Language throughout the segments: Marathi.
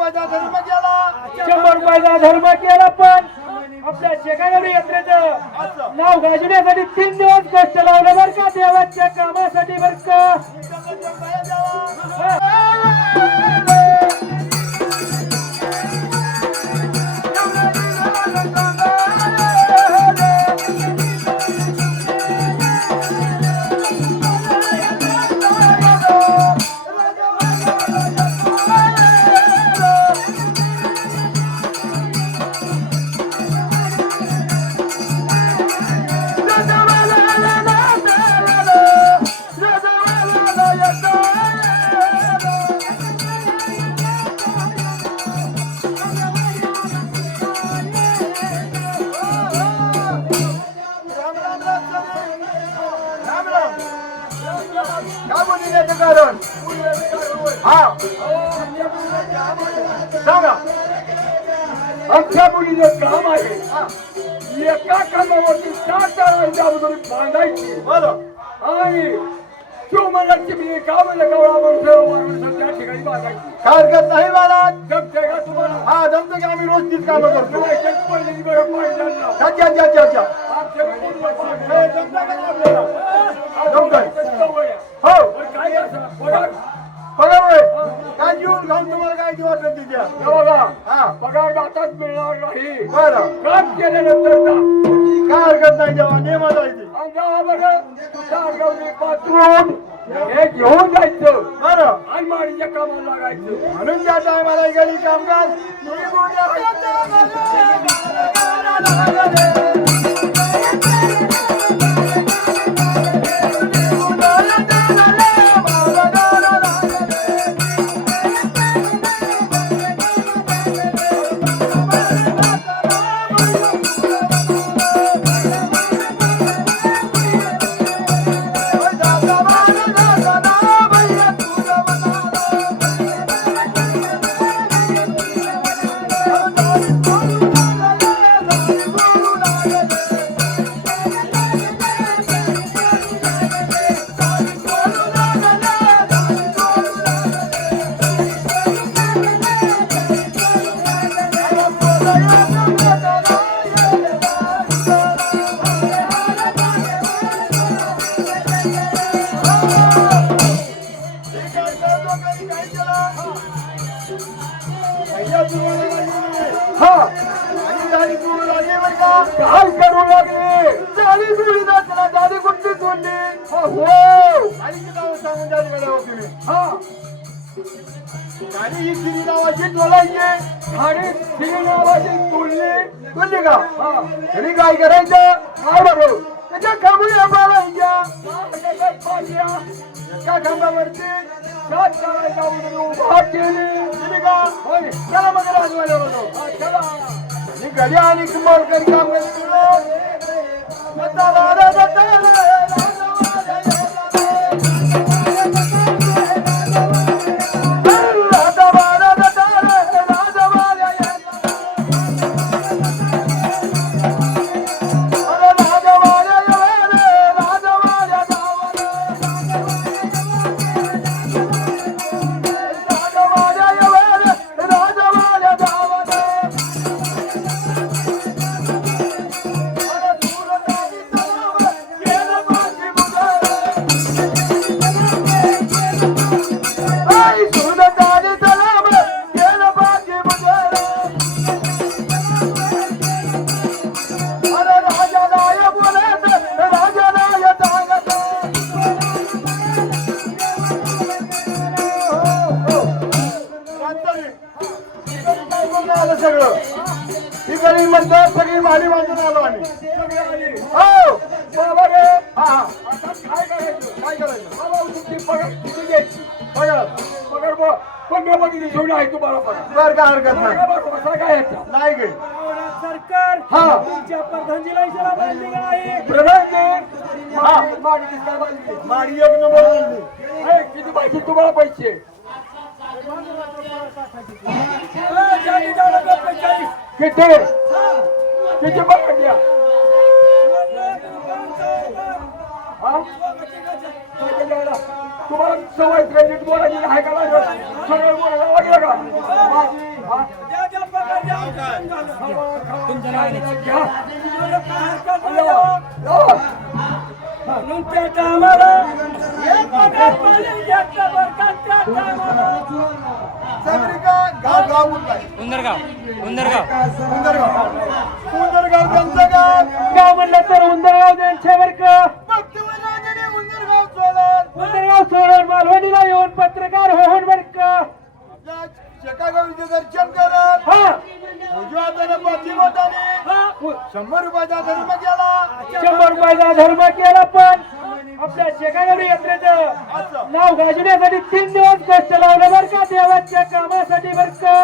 रुपयाचा धर्म केला, 100 रुपयाचा धर्म केला, पण आपल्या शेगावडी यात्रेचं नाव गाजवण्यासाठी 3 दिवस कष्ट लावले बरं का, देवाच्या कामासाठी बरं का. काय बोलण्याचं कारण हा सांगा. आमच्या मुलीचं काम आहे, एका कामावरती 7 जणांच्या अगोदर बांधायची बरं. आणि तो मला चिमणी का म्हणलं कवळा माणूस त्या ठिकाणी बांधायची. काय हरकत नाही मला, जमते का तुम्हाला? हा जमतं की, आम्ही रोज तीच कामं करतो. पहिली बरं पाणी झालं. अच्छा अच्छा अच्छा अच्छा आमच्या मुलीला पाणी हे जमतं का आपल्याला? जमतंय. हो. हो काय करायचं? पगार पगार होय. काय जीवन खाऊन तुम्हाला काय ती वाटत तिच्या हे बघा, हा पगार आताच मिळणार नाही. बरं. काम केल्यानंतर जा. काय हरकत नाही जेव्हा नियमात आहे ती. आणि जा बरं, तारगावली पात्रून हे घेऊन जायचं बरं. आणि माडीच्या कामाला लागायचं. म्हणून त्या टायमाला गेली कामगार निघून काय करू लागले? झाली जुळी नाचला झाली कुठली जुळली. हो. आणि ती नावं सांगून झाली गेल्या तुम्ही. हा. आणि ही सिरी नावाची बोलायची आणि तिने नावाची तुलली. बोलली का? हा. तरी काय करायचं? काय बरोबर त्याच्या खांबुया बोलायच्या. एका खांबावरती 7 जणांच्या अगोदर उभा केली. दिली का? होय. चला मग राजवाड्या बोलव. हा, चला. ही घडी आणि कुंभारकरी काम सगळं ही गरीब म्हणतात सगळी भाडी बांधून आलो आम्ही. हो बाबा रे. हा आता काय करायचं? काय करायचं? बाबा तुमची पगार किती द्यायची? बघा पगार पण मी बघितली सोडली आहे तुम्हाला पगार. बर काय हरकत नाही. असा काय याचा? नाही गे सरकार हा तुमच्या प्रधानजीला इशारा बांधली आहे. प्रधानजी हा माडी दिसता बांधली. माडी एक नंबर बांधली. किती पाहिजे तुम्हाला पैसे? किती किती पकडल्या? तुम्हाला सवय क्रेडिट बोलायची आहे का लागलं सगळं बोलायला लागलं का हा? तुमच्या नावाने घ्या. म्हणून त्या टायमाला एक पगार पाणी घेतला बरं का त्या टायमाला. गाव गाव उरलाय उंदरगाव उंदरगाव उंदरगाव त्यांचं गाव गाव म्हणलं तर उंदरगाव त्यांच्या बर का भक्तिवंतांनी उंदरगाव सोडलं उंदरगाव सोडून मालवणीला येऊन पत्रकार होऊन बर का आपल्या शेकागावचे दर्शन करत हा उजव्या हाताने पाठीमाटाने 100 रुपयाचा धर्म केला 100 रुपयाचा धर्म केला पण आपल्या शेकागडी यात्रेचं नाव गाजवण्यासाठी 3 दिवस कष्ट लावले बर का देवाच्या कामासाठी बर का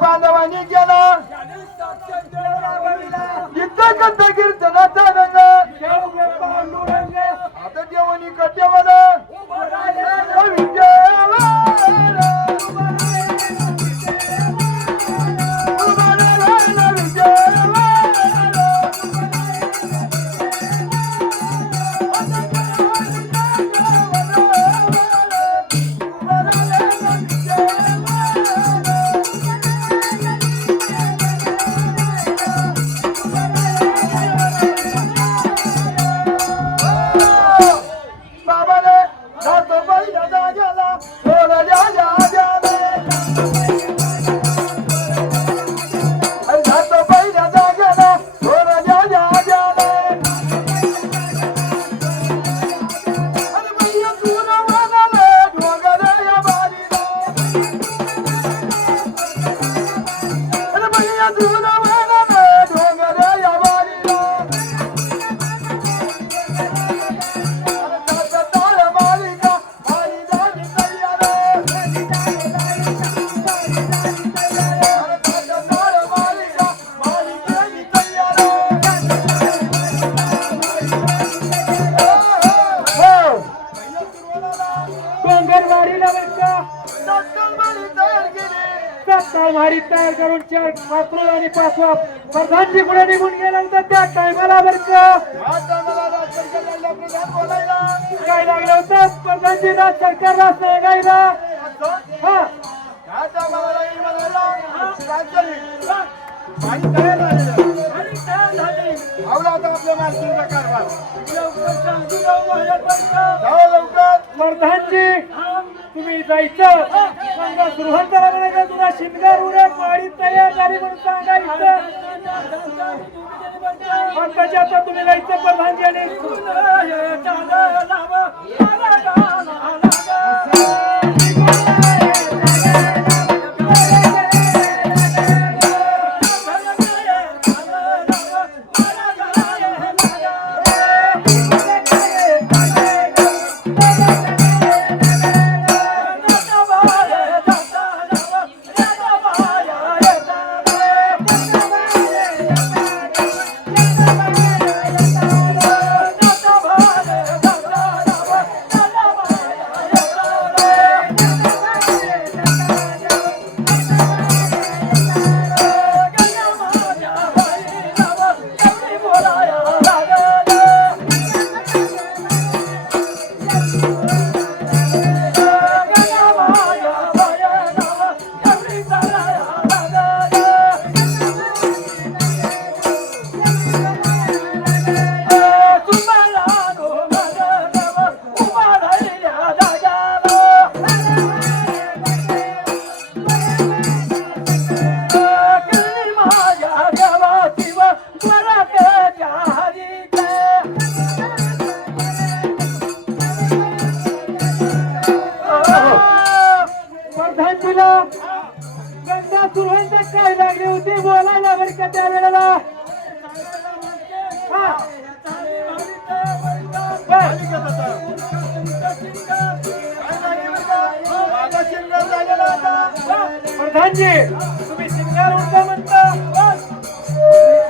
बांधवांनी गेला इतकं कंठ कीर्तनाचा रंग आता देवानी कट्यावर मारी तयार करून 4 पात्र आणि 5 प्रधानजी पुढे निघून गेला होता त्या टायमाला बर का काय लागलं होतं प्रधानजी राज सरकारला सांगायला हा आपल्या मालकीचा कारभार प्रधानजी तुम्ही जायचं समजा गृहांतरा म्हणायचं तुला शिमगार उरट वाडी तयार झाली म्हणून सांगायचं आताच्या आता तुम्ही जायचं प्रधानजी आणि त्या वेळेला हा. खाली घेत होता. काय झाली बरं का? माझा शिंगार झालेला आता. प्रधानजी तुम्ही शिंगार उडता म्हणता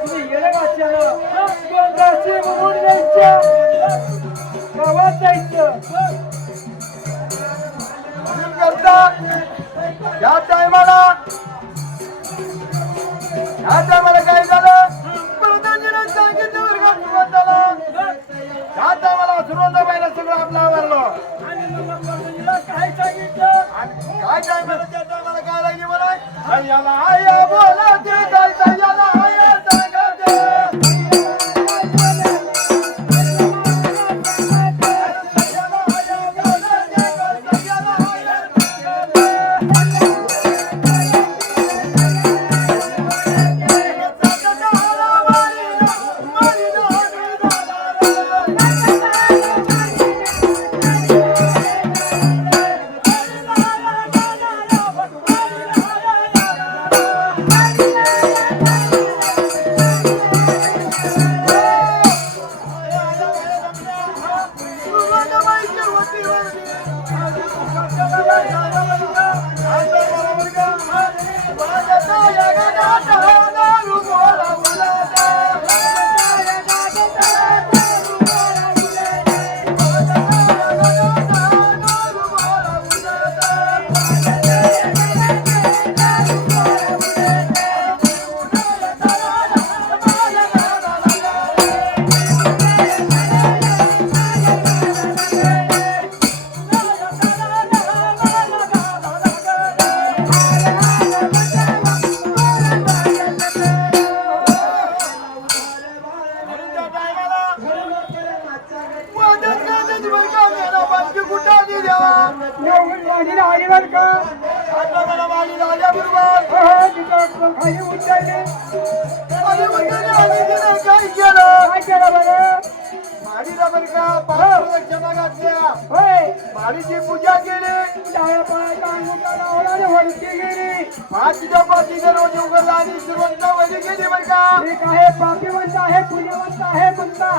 तुम्ही येणे वाच्यानं दोन राशी म्हणून जायच्या गावात जायचं म्हणून करता या टायमाला काय झालं प्रधानजीने सांगितलं वर्गात सुरुवात झाला या टायमाला सुरुवात सगळं आपलं आवरलं काय सांगितलं काय टायमाला त्या टायमाला काय लागली मला याला आया बोला ते काय याला आया सांगा ते माळीची पूजा केली पाचच्या पाचीच्या रोज उघडला आणि सुरुवात वरी केली बरं का आहे पापीवंत आहे पुण्यवंत आहे म्हणता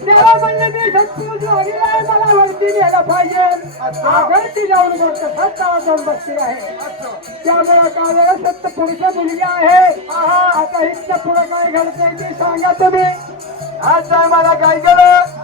देवा म्हणलं मी सत्पुरुष हरीला आहे मला वरती द्यायला पाहिजे वरती जाऊन बघतो सत्तावा जाऊन बसते आहे त्यामुळे काय सत्य पुरुष मुलगी आहे आता इथं पुढे काय घडतंय ते सांगा तुम्ही आज मला काय केलं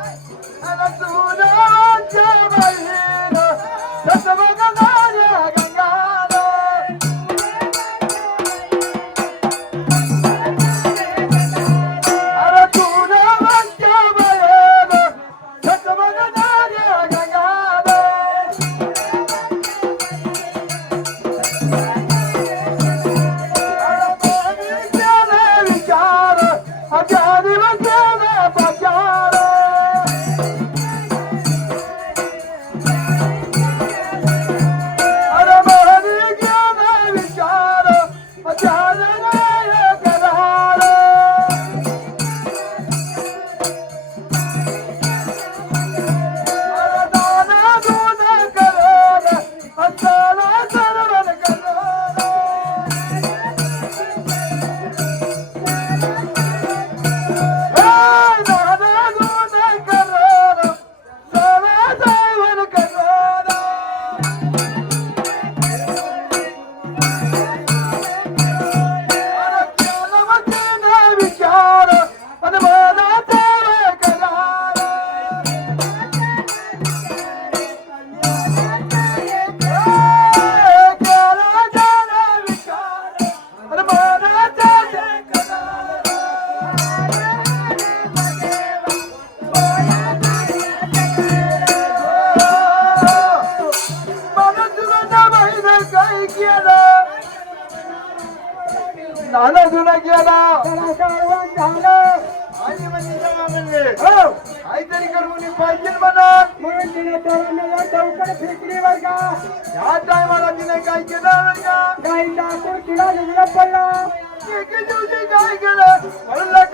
नाना जुना गेला आणि म्हणजे जेव्हा म्हणले काहीतरी करून पाहिजे म्हणा म्हणून तिने तरुणाला चौकड फेकली बर का या टायमाला तिने काय केलं बरं का काही टाकून तिला निघलं पडला एके दिवशी काय केलं म्हणलं